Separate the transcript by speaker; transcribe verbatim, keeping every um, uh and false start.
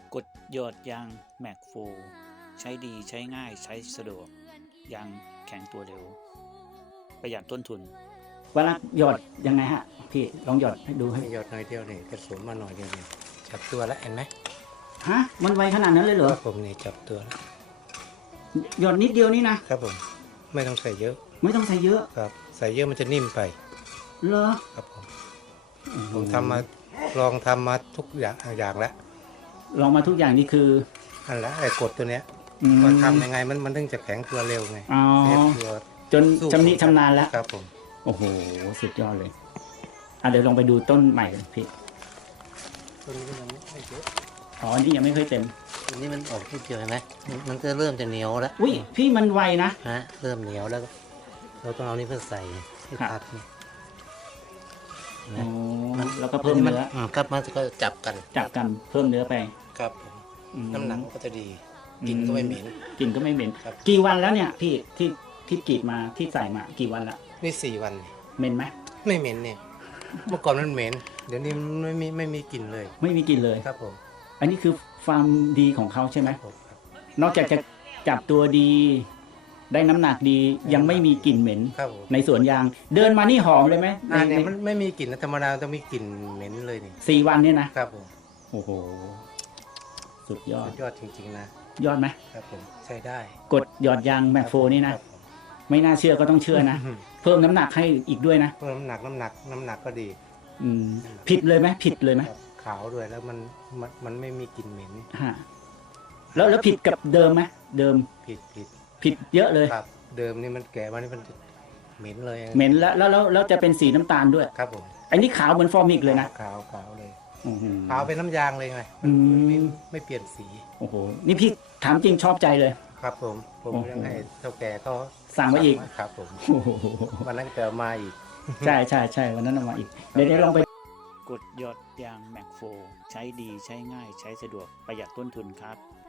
Speaker 1: กดหยอดยางแม็กโฟใช้ดีใช้ง่ายใช้สะดวกยางแข็งตัวเร็วประหยัดต้นทุนเวลาหยอดยังไงฮะพี่ลองหยอดให้ดูให้
Speaker 2: หยอดหน่อยเดียวนี่กระสุนมาหน่อยเดียวนี่จับตัวแล้วเห็นไหม
Speaker 1: ฮะมันไวขนาดนั้นเลยเหรอ
Speaker 2: ผมนี่จับตัวแล้ว
Speaker 1: หยอดนิดเดียวนี่นะครับ
Speaker 2: ผมไม่ต้องใส่เยอะ
Speaker 1: ไม่ต้องใส่เยอะ
Speaker 2: ครับใส่เยอะมันจะนิ่มไป
Speaker 1: เหรอ
Speaker 2: ครับผมผมทำมาลองทำมาทุกอย่างอย่างแล้ว
Speaker 1: ลองมาทุกอย่างนี่คือ
Speaker 2: อันละไอ้กดตัวเนี้ยว่าทำยังไงมันมันถึงจะแข็งตัวเร็วไง
Speaker 1: อ๋อจนชำนิชำนาญแล้ว
Speaker 2: ครับผม
Speaker 1: โอ้โหสุดยอดเลยอ่ะเดี๋ยวลองไปดูต้นใหม่กันพี่
Speaker 2: ต้นนี้ยังไม่เยอะ
Speaker 1: อ๋ออันนี้ยังไม่ค่อยเต็ม
Speaker 2: อันนี้มันออกที่เจอไหมมันก็เริ่มจะเหนียวแล้ว
Speaker 1: อุ้ยพี่มันไวนะ
Speaker 2: ฮะเริ่มเหนียวแล้วเราต้องเอานี่เพื่อใส่ให้ตัดนี่
Speaker 1: อ๋อแล้วก็เพิ่มเนื้อ
Speaker 2: ครับมันก็จับกัน
Speaker 1: จับกันเพิ่มเนื้อไป
Speaker 2: ครับน้ำหนักก็จะดีกลิ่นก็ไม่เหม็น
Speaker 1: กลิ่นก็ไม่เหม็นกี่วันแล้วเนี่ยพี่ที่ที่กรีดมาที่ใส่มากี่วันละ
Speaker 2: นี่สี่วัน
Speaker 1: เหม็นไหม
Speaker 2: ไม่เหม็นเนี่ยเมื่อก่อนมันเหม็นเดี๋ยวนี้ไม่มีไม่มีกลิ่นเลย
Speaker 1: ไม่มีกลิ่นเลย
Speaker 2: ครับผม
Speaker 1: อันนี้คือความดีของเขาใช่ไหมนอกจากจะจับตัวดีได้น้ำหนักดียังไม่มีกลิ่นเหม็นในสวนยางเดินมานี่หอมเลยไหม
Speaker 2: อ่าเนี่ยมันไม่มีกลิ่นธรรมดาต้องมีกลิ่นเหม็นเลยนี่
Speaker 1: สี่วันเนี่ยนะครับ
Speaker 2: ผม
Speaker 1: โอ้โหสุดยอด
Speaker 2: สุดยอดจริงๆนะ
Speaker 1: ยอดไหม
Speaker 2: ครับผมใช้ได้
Speaker 1: กดหยอดยางแมคโฟนี่นะไม่น่าเชื่อก็ต้องเชื่อนะเพิ่มน้ำหนักให้อีกด้วยนะ
Speaker 2: เพิ่มน้ำหนักน้ำหนักน้ำหนักก็ดี
Speaker 1: อืมผิดเลยไหมผิดเลยไหม
Speaker 2: ขาวด้วยแล้วมันมันมันไม่มีกลิ่นเหม็น
Speaker 1: ฮะแล้วแล้วผิดกับเดิมไหมเดิม
Speaker 2: ผิดผิด
Speaker 1: ผิดเยอะเลย
Speaker 2: ครับเดิมนี่มันแก่มานี่มันเหม็นเลย
Speaker 1: เหม็นแล้วแล้วแล้วจะเป็นสีน้ำตาลด้วย
Speaker 2: ครับผม
Speaker 1: อันนี้ขาวเหมือนฟอร์มิกเลยนะ
Speaker 2: ขาวขาวเลยขาวเป็นน้ำยางเลยไงไม่ไม่เปลี่ยนสี
Speaker 1: โอ้โหนี่พี่ถามจริงชอบใจเลย
Speaker 2: ครับผมผมยังให้เท่าแก่เขา
Speaker 1: สั่งมาอีก
Speaker 2: ครับผมวันนั้นจะมาอีก
Speaker 1: ใช่ใช่ใช่วันนั้นเอามาอีกเดี๋ยวลองไปกดหยอดยางแม็กโฟใช้ดีใช้ง่ายใช้สะดวกประหยัดต้นทุนครับ